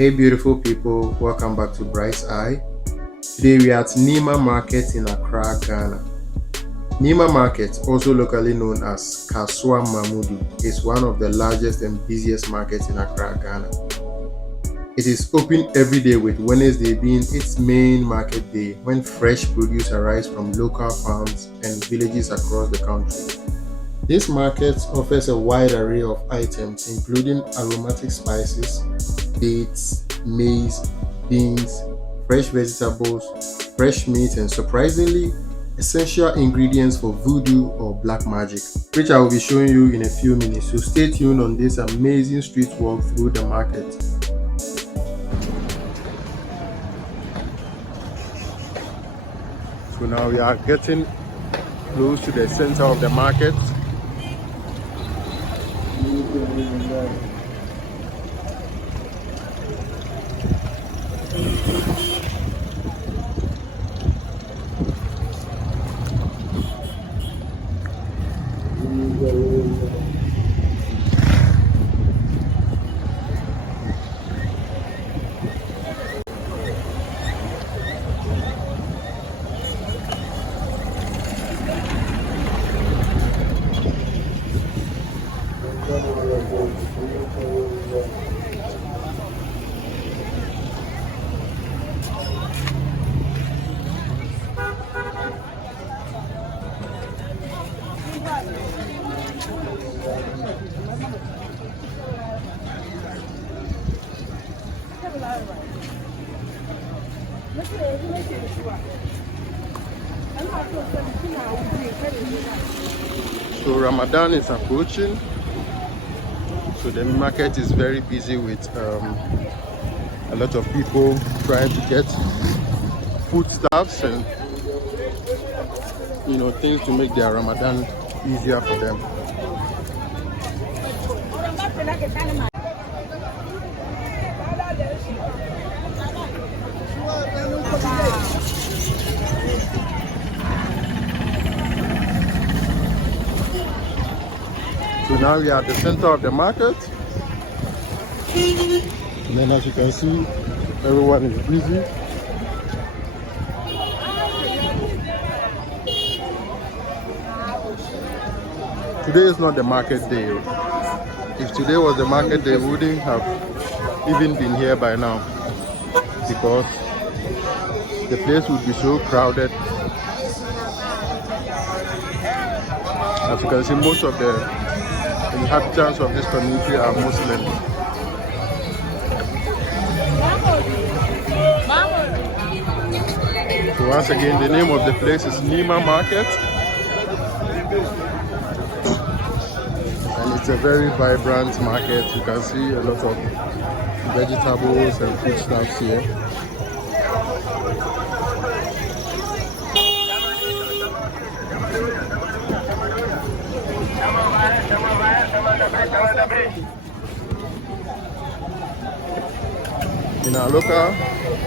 Hey beautiful people, welcome back to Bryce Eye. Today we are at Nima Market in Accra, Ghana. Nima Market, also locally known as Kaswa Mamudu, is one of the largest and busiest markets in Accra, Ghana. It is open every day with Wednesday being its main market day when fresh produce arrives from local farms and villages across the country. This market offers a wide array of items including aromatic spices, dates, maize, beans, fresh vegetables, fresh meat, and surprisingly, essential ingredients for voodoo or black magic, which I will be showing you in a few minutes. So stay tuned on this amazing street walk through the market. So now we are getting close to the center of the market. So Ramadan is approaching, so the market is very busy with a lot of people trying to get foodstuffs and things to make their Ramadan easier for them. So now we are at the center of the market, and then as you can see, everyone is busy. Today is not the market day. If today was the market day, we wouldn't have even been here by now, because the place would be so crowded. As you can see, most of the inhabitants of this community are Muslim. So once again, the name of the place is Nima Market, and it's a very vibrant market. You can see a lot of vegetables and foodstuffs here. In our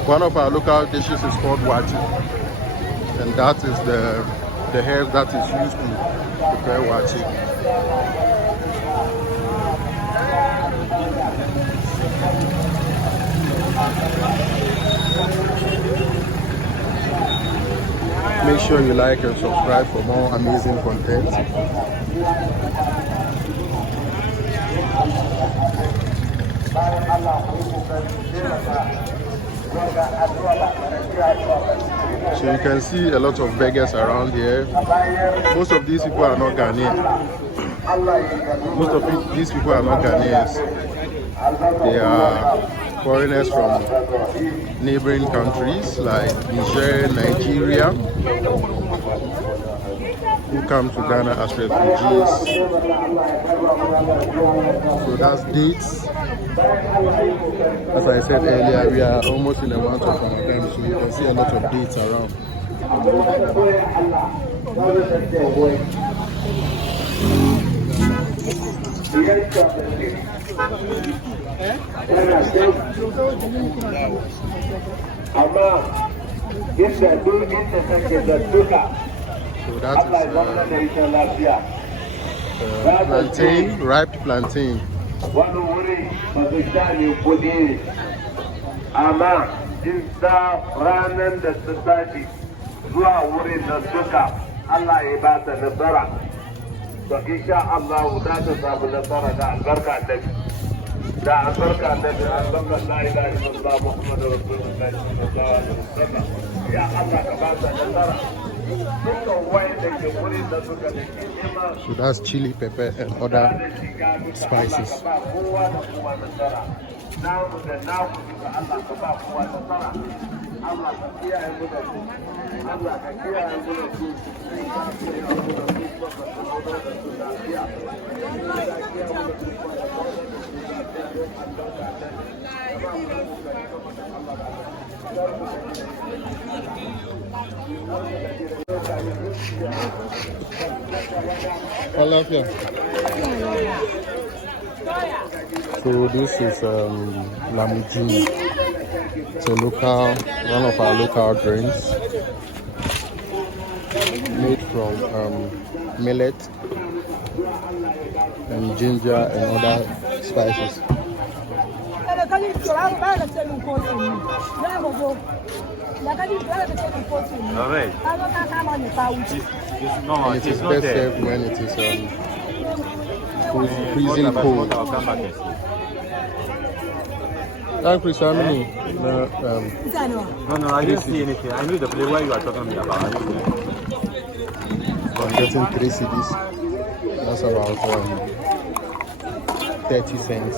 one of our local dishes is called Wachi, and that is the herb that is used to prepare Wachi. Make sure you like and subscribe for more amazing content. So you can see a lot of beggars around here. Most of these people are not Ghanaian. Most of these people are not Ghanaians. They are foreigners from neighboring countries like Niger, Nigeria, who come to Ghana as refugees. So that's dates. As I said earlier, we are almost in the month of Ramadan, so you can see a lot of dates around. So that is plantain, ripe plantain. amma inda ranar da ta tashi zuwa wurin da duka Allah ya ba ta nasara to insha Allah za ta samu nasara da albarka da albarka da albarka la ilaha illallah muhammadur rasulullah sallallahu alaihi wasallam ya Allah ka ba ta nasara dukkan wanda ke wurin da suka da kima. So that's chili pepper and other spices. Namu da namu duka Allah ka ba kowa nasara. Allah ka kiyaye mu da su. Allah ka kiyaye mu da su. So this is lamujini. It's a local, one of our local drinks made from millet and ginger and other spices. And it is best served when it is freezing cold. Thank you, Sammy. No, I didn't see anything. I knew the place where you are talking about. I'm getting 3 CDs. That's about 30 cents.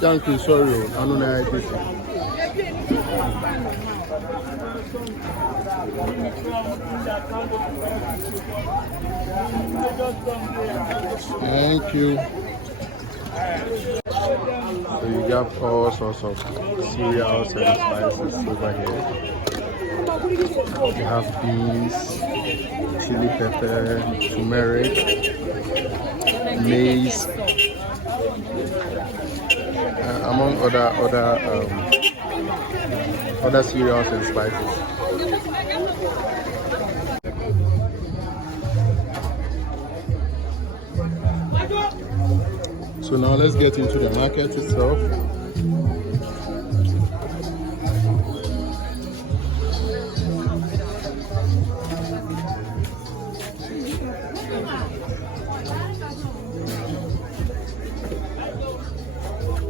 Thank you, sorry. I don't know how Thank you. So you got all sorts of cereals and spices over here. You have beans, chili pepper, turmeric, maize, among other cereals and spices. So now let's get into the market itself.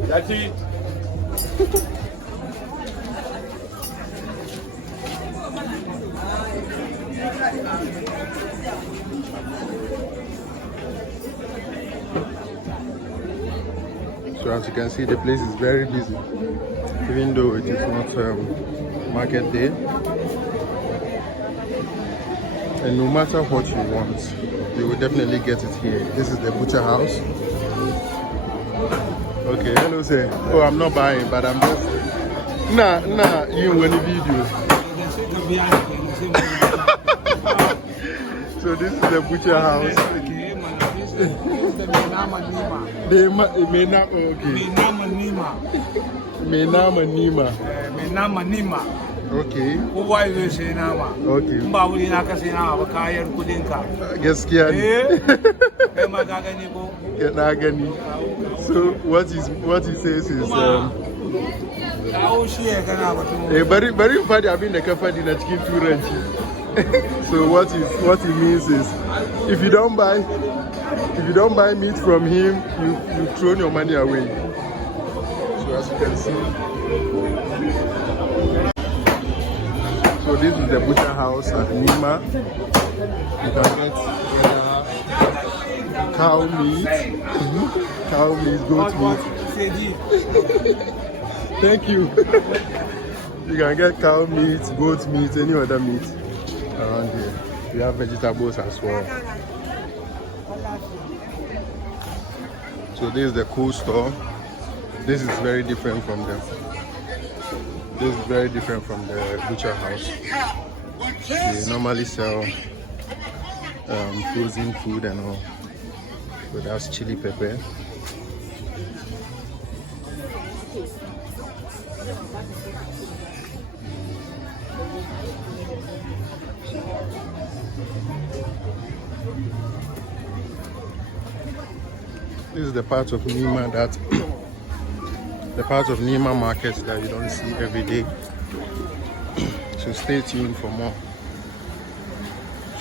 That's it. So as you can see, the place is very busy, even though it is not market day. And no matter what you want, you will definitely get it here. This is the butcher house. Okay, hello sir. Oh, I'm not buying, but I'm just nah, you win the video. So this is the butcher house. Nima. Okay. Kowa zai sai nama. Okay. In ba wuri na ka sai nama ba kayar kudinka. Gaskiya ne. Kai ma ka gani ko? Na gani. So what he says is Kawo shi ya kana batun. bari fadi abin da ka fadi na cikin turanci. So what he means is if you don't buy meat from him, you throw your money away. So as you can see. So this is the butcher house at Nima. You can get cow meat, goat meat. Thank you. You can get cow meat, goat meat, any other meat around here. We have vegetables as well. So this is the cool store. This is very different from the butcher house. They normally sell frozen food and all. So that's chili pepper. This is the part of Nima that the part of Nima Market that you don't see every day. So stay tuned for more.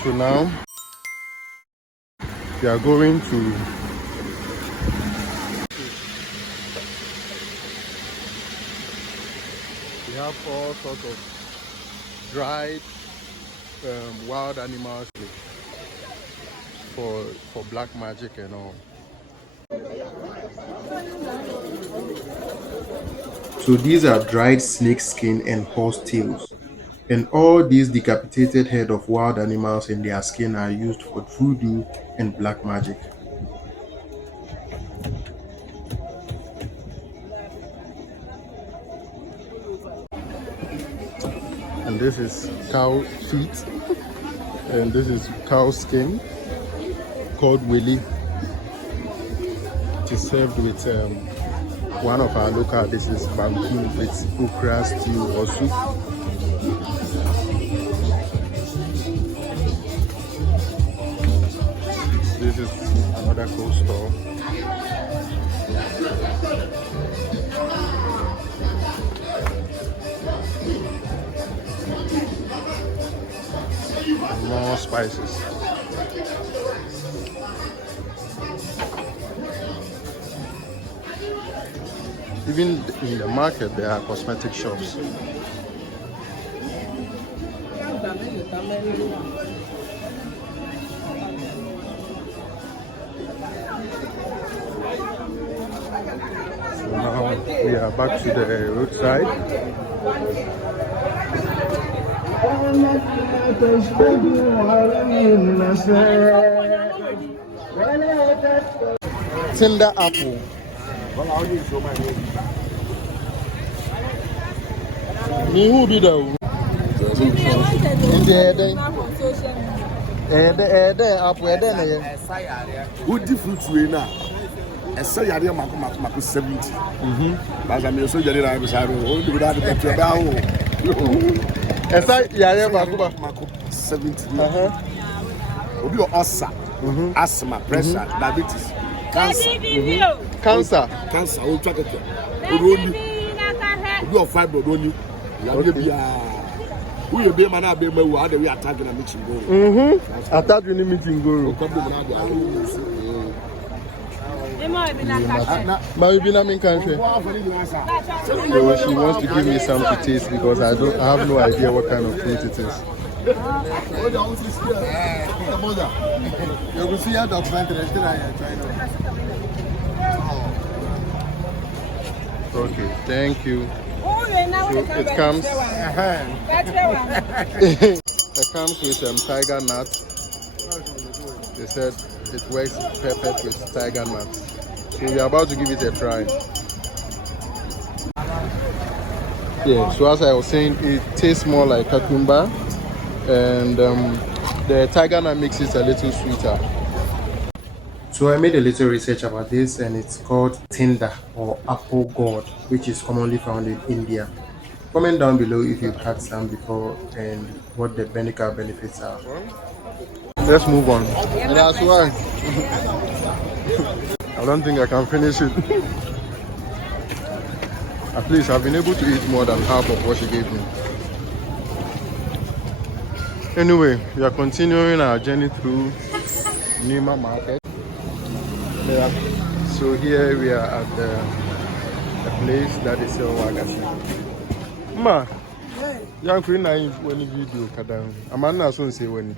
So now we are going to we have all sorts of dried wild animals for black magic and all. So these are dried snake skin and horse tails. And all these decapitated head of wild animals and their skin are used for voodoo and black magic. And this is cow feet. And this is cow skin called willy. It is served with one of our local dishes, barbecue with okra stew or soup. This is another cold store. And more spices. Even in the market, there are cosmetic shops. So now we are back to the roadside. Tender apple. Me who be the apple Who different way now? I say you are mako 70. But I mean, so you are beside me. You would have to get down. I say you are mako 70. Obi o ulcer, asthma, pressure, diabetes, cancer. Cancer. Cancer. O track it. Obi o fibroid only. Who you be man be me how we attack na meeting go. Attack the meeting go. But we been in country. So she wants to give me some to taste because I have no idea what kind of fruit it is. You will see a documentary. Okay, thank you. So it comes. It comes with tiger nuts. They said it works perfect with tiger nuts. So we are about to give it a try. Yeah. So as I was saying, it tastes more like cucumber, and the tiger nut makes it a little sweeter. So I made a little research about this, and it's called tinder or apple gourd, which is commonly found in India. Comment down below if you've had some before and what the medical benefits are. Let's move on. And that's why I don't think I can finish it. At least I've been able to eat more than half of what she gave me. Anyway, we are continuing our journey through Nima Market. Yeah. So here we are at the place that is selling Wagashi. Ma, young friend, I want video. Kadam, I'm not so say when.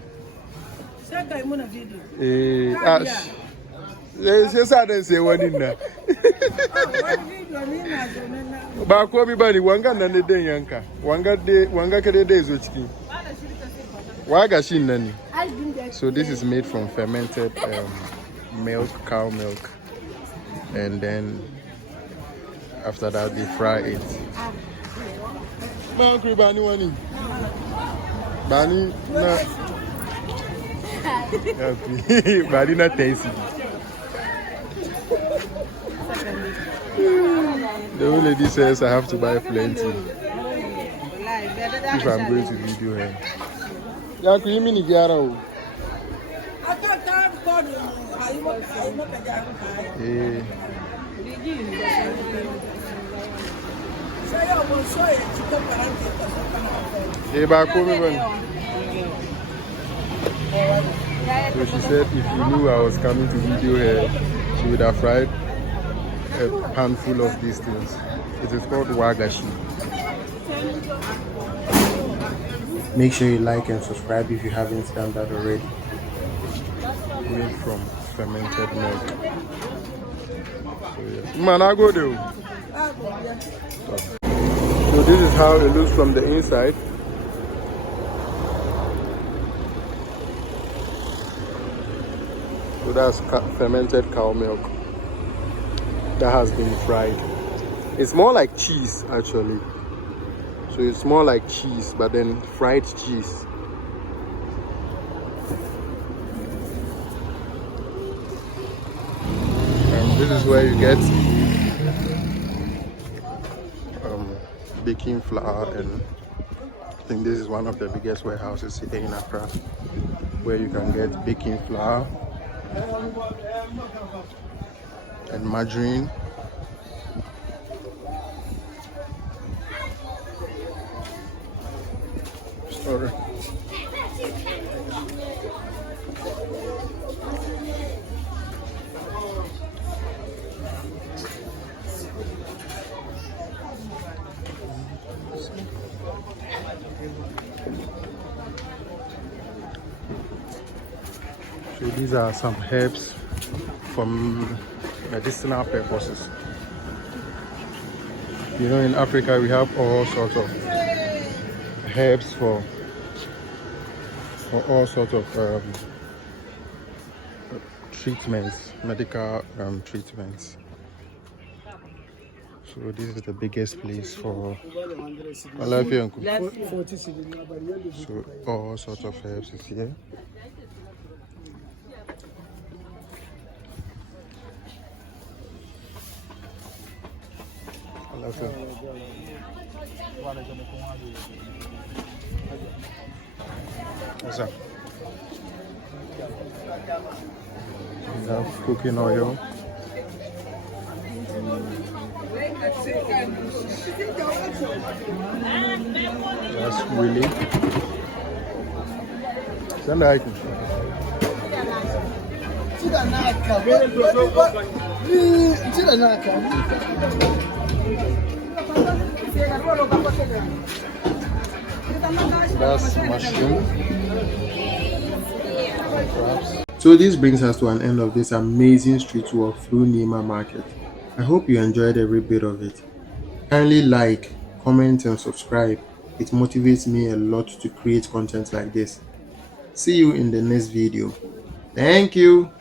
Yes, I didn't say one in there. But everybody, one gun and the day yanka. One got the days which came. Wagashi nani. So this is made from fermented milk, cow milk, and then after that they fry it. Bani na Bani na tasty. The old lady says I have to buy plenty if I'm going to video her. Eh. Eh, back home even. So she said if you knew I was coming to video her, she would have fried a handful of these things. It is called Wagashi. Make sure you like and subscribe if you haven't done that already. Made from fermented milk. So, yeah. Man, I go there. So this is how it looks from the inside. So that's fermented cow milk that has been fried. It's more like cheese actually. So it's more like cheese, but then fried cheese. And this is where you get baking flour, and I think this is one of the biggest warehouses here in Accra where you can get baking flour and margarine. Sorry. So these are some herbs for medicinal purposes. You know, in Africa we have all sorts of herbs for all sorts of treatments, medical treatments. So this is the biggest place for so all sorts of herbs is here. What's up? We have cooking oil. That's really. Send the item. That's mushroom. So this brings us to an end of this amazing street walk through Nima Market. I hope you enjoyed every bit of it. Kindly like, comment and subscribe. It motivates me a lot to create content like this. See you in the next video. Thank you.